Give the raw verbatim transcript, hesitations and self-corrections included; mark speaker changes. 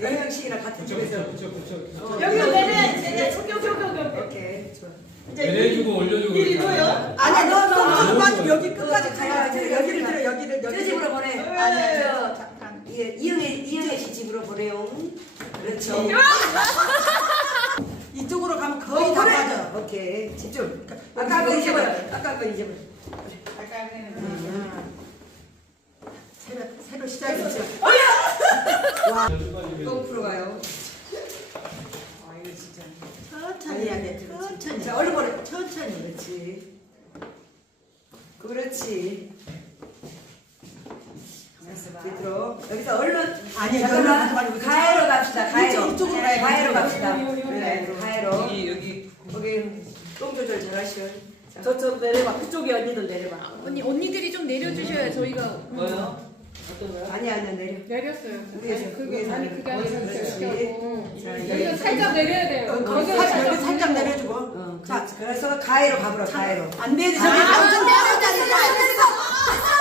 Speaker 1: 영양식이랑 같은 집에서.
Speaker 2: 그쵸, 그쵸, 그쵸.
Speaker 3: 여기로 내려야지. 내려. 오케이 오케이 오케이 오케이.
Speaker 1: 오케이, 좋아.
Speaker 2: 내려주고 올려주고.
Speaker 3: 이리
Speaker 2: 그렇게
Speaker 3: 놓여?
Speaker 2: 하는 거야.
Speaker 1: 아니, 너, 너, 너,
Speaker 2: 너무
Speaker 1: 끝까지,
Speaker 2: 좋아요.
Speaker 1: 여기 끝까지 가야 돼. 여기를 들어, 여기를,
Speaker 4: 저
Speaker 1: 여기를.
Speaker 4: 집으로 보내.
Speaker 1: 아니, 저,
Speaker 4: 잠깐.
Speaker 1: 예, 이영애, 이영애 씨 집으로 보내요. 그렇죠. 이쪽으로 가면 거의
Speaker 4: 어,
Speaker 1: 다
Speaker 4: 그래.
Speaker 1: 빠져. 오케이, 집중. 아까 거 잊어버려. 아까 거 잊어버려.
Speaker 4: 아까 그는
Speaker 1: 음. 새로, 새로 시작했죠. 와, 거꾸로 가요.
Speaker 4: 아 이거 진짜.
Speaker 1: 아니, 아니, 천천히. 자, 얼른 보내. 천천히. 그렇지. 그렇지. 뒤로. 여기서 얼른. 아니,
Speaker 4: 잠깐만.
Speaker 1: 여기로
Speaker 4: 가해로 갑시다. 가해로.
Speaker 1: 이쪽, 이쪽으로 가야 돼.
Speaker 4: 가해로 갑시다.
Speaker 1: 그래, 가해로.
Speaker 3: 여기 여기.
Speaker 1: 거기 똥 조절 잘하시오.
Speaker 3: 저쪽 내려봐. 그쪽에 언니들 내려봐.
Speaker 5: 언니 언니들이 좀 내려주셔야 저희가
Speaker 3: 뭐요? 어떤 거요?
Speaker 1: 아니, 아니, 내려.
Speaker 5: 내렸어요.
Speaker 1: 위에서,
Speaker 5: 아니 그게
Speaker 1: 위에서.
Speaker 5: 아니 그게 아니라
Speaker 1: 그렇지.
Speaker 5: 이렇게 하고
Speaker 1: 자,
Speaker 5: 여기가 살짝 내려야 돼요.
Speaker 1: 거기
Speaker 5: 거기가
Speaker 1: 살짝, 여기 살짝
Speaker 5: 내리고.
Speaker 1: 내려주고.
Speaker 3: 어,
Speaker 1: 자, 그래서 가해로 가보라, 가해로.
Speaker 3: 안 되지.
Speaker 1: 아,
Speaker 3: 저기
Speaker 1: 안
Speaker 3: 안
Speaker 1: 돼, 안 돼, 안 돼, 안 돼.